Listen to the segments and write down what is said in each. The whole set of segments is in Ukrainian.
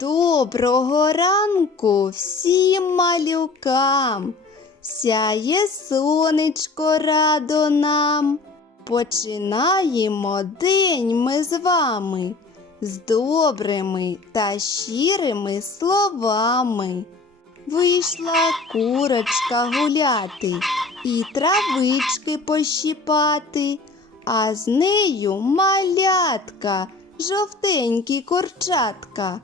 Доброго ранку всім малюкам. Сяє сонечко радо нам. Починаємо день ми з вами з добрими та щирими словами. Вийшла курочка гуляти і травички пощипати, а з нею малятка, жовтенькі курчатка.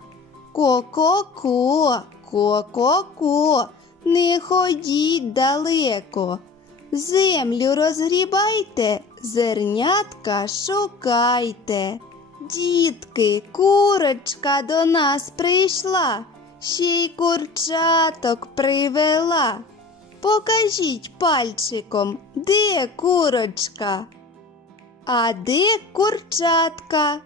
Ко-ко-ко, ко-ко-ко, не ходіть далеко. Землю розгрібайте, зернятка шукайте. Дітки, курочка до нас прийшла, ще й курчаток привела. Покажіть пальчиком, де курочка? А де курчатка?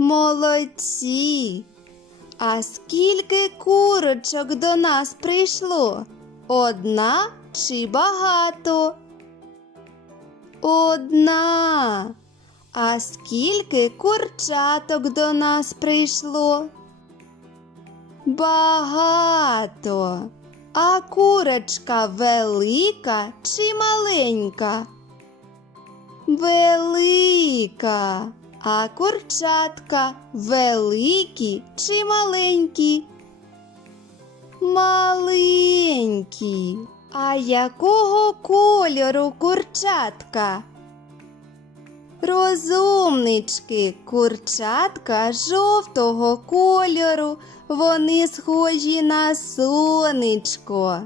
Молодці. А скільки курочок до нас прийшло? Одна чи багато? Одна. А скільки курчаток до нас прийшло? Багато. А курочка велика чи маленька? Велика. А курчатка великі чи маленькі? Маленькі. А якого кольору курчатка? Розумнички, курчатка жовтого кольору, вони схожі на сонечко.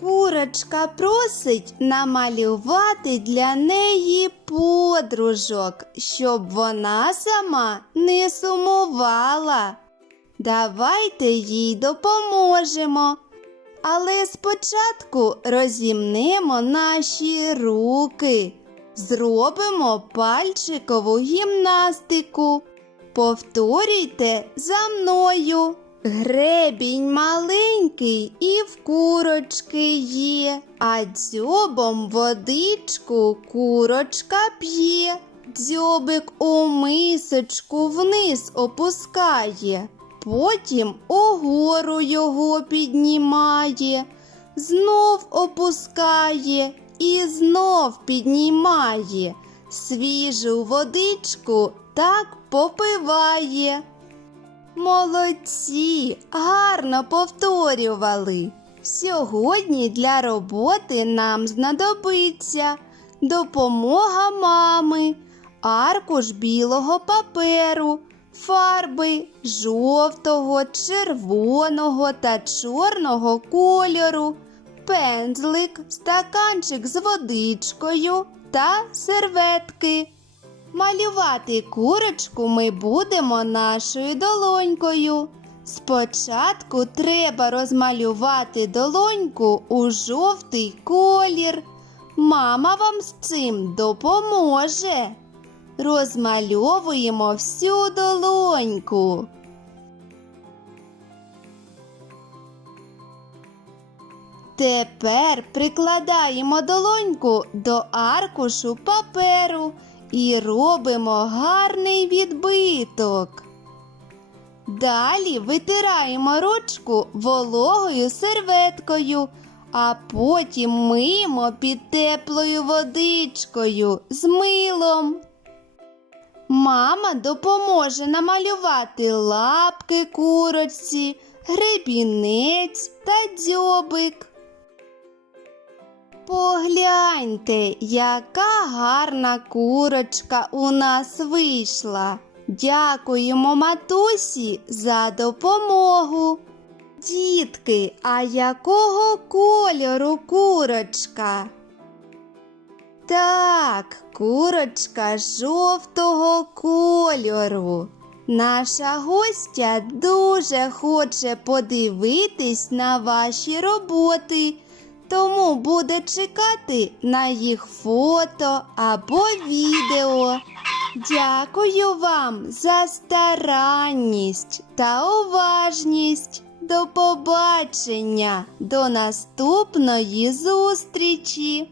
Курочка просить намалювати для неї подружок, щоб вона сама не сумувала. Давайте їй допоможемо. Але спочатку розімнемо наші руки. Зробимо пальчикову гімнастику. Повторюйте за мною. Гребінь маленький і в курочки є, а дзьобом водичку курочка п'є. Дзьобик у мисочку вниз опускає, потім угору його піднімає, знов опускає і знов піднімає. Свіжу водичку так попиває. Молодці, гарно повторювали. Сьогодні для роботи нам знадобиться допомога мами, аркуш білого паперу, фарби жовтого, червоного та чорного кольору, пензлик, стаканчик з водичкою та серветки. Малювати курочку ми будемо нашою долонькою. Спочатку треба розмалювати долоньку у жовтий колір. Мама вам з цим допоможе. Розмальовуємо всю долоньку. Тепер прикладаємо долоньку до аркушу паперу і робимо гарний відбиток. Далі витираємо ручку вологою серветкою, а потім миємо під теплою водичкою з милом. Мама допоможе намалювати лапки курочці, гребінець та дзьобик. Погляньте, яка гарна курочка у нас вийшла. Дякуємо матусі за допомогу. Дітки, а якого кольору курочка? Так, курочка жовтого кольору. Наша гостя дуже хоче подивитись на ваші роботи тому буде чекати на їх фото або відео. Дякую вам за старанність та уважність. До побачення, до наступної зустрічі!